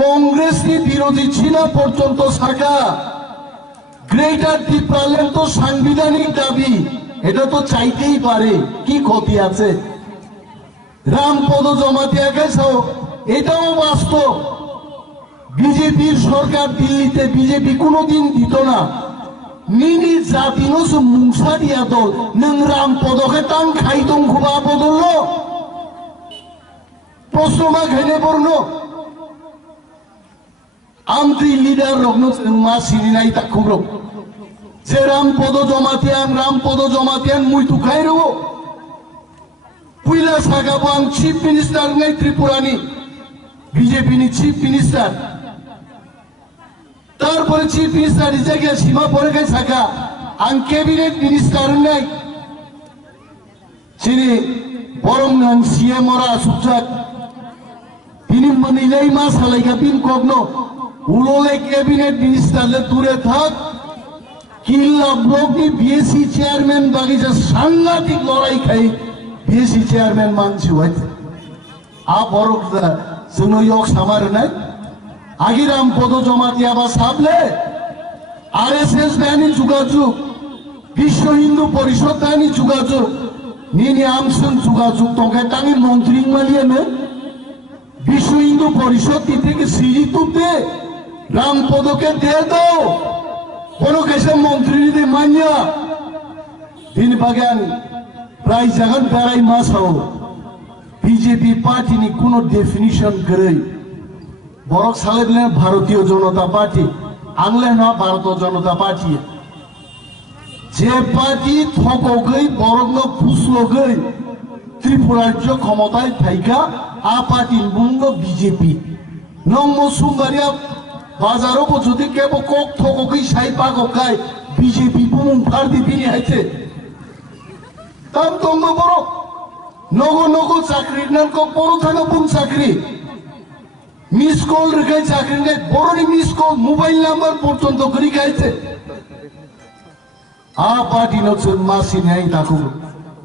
কংগ্রেস কি বিরোধী চীনা পর্যন্ত শাখা গ্রেটার ত্রিপুরাল্যান্ড তো সাংবিধানিক দাবি, এটা তো চাইতেই পারে, কি ক্ষতি আছে? রামপদ জমাতিয়া গেছে, এটাও বাস্তব। বিজেপির সরকার দিল্লিতে বিজেপি কোনোদিন দিত না। নিনি জাতিনো মুংসা দিয়া দল নং রামপদকে টাং খাইতং খুবা বদল প্রশ্ন মা খাইলে বর্ণ আমত্রি লিডার রগ্ন মা সিনি নাই তা খুব যে রামপদ জমাতিয়ান মুই তু খাই রব পুইলা সাগাবো আং চিফ মিনিস্টার নাই ত্রিপুরানি বিজেপি নি চিফ মিনিস্টার তারপরে চিফ মিনিস্টার জায়গায় সীমা পরে গাই থাকা আং ক্যাবিনেট মিনিস্টার নাই তিনি বরং নাম সিএম ওরা সুজাক তিনি মানিলাই মা সালাইকা পিন কগ্ন উলোলে ক্যাবিনেট মিনিস্টারলে দূরে থাক কিল্লা ব্লকনি বিএসসি চেয়ারম্যান বাগিচা সাংঘাতিক লড়াই খাই বিএসসি চেয়ারম্যান মানছি হইতে আ বড় जोंनो yok सामार নাই আগে রামপদ জমাতিয়া বা সাবলে আরএসএস দানি যোগাযোগ বিশ্ব হিন্দু পরিষদ দানি যোগাযোগ নিনি আমসং যোগাযোগ তকে টাঙি মন্ত্রী মালিয়ানে বিশ্ব হিন্দু পরিষদ থেকে সিজি তুলতে রামপদকে দে দাও কোন কেসে মন্ত্রী দিয়ে মানিয়া দিন বাগান প্রায় জাগান বেড়াই মাস হও বিজেপি পার্টি নি কোন ডেফিনিশন করে বরক সালেবলে ভারতীয় জনতা পার্টি আংলে না ভারতীয় জনতা পার্টি যে পার্টি থকগৈ বরং ফুসলগৈ ত্রিপুরার ক্ষমতায় থাইকা আ পার্টি বুঙ্গ বিজেপি নং মসুমবারিয়া বাজারও যদি কেব কক থকগৈ সাই পাগকাই বিজেপি বুমুং ফারদি বিনি হাইছে তাম তঙ্গ বড় নগো নগো চাকরি নাম বড় থাকা বুন চাকরি মিস কল রেখে চাকরি নেই বড় মিস কল মোবাইল নাম্বার পর্যন্ত করে গাইছে আ পার্টি নতুন মাসি নেই থাকুক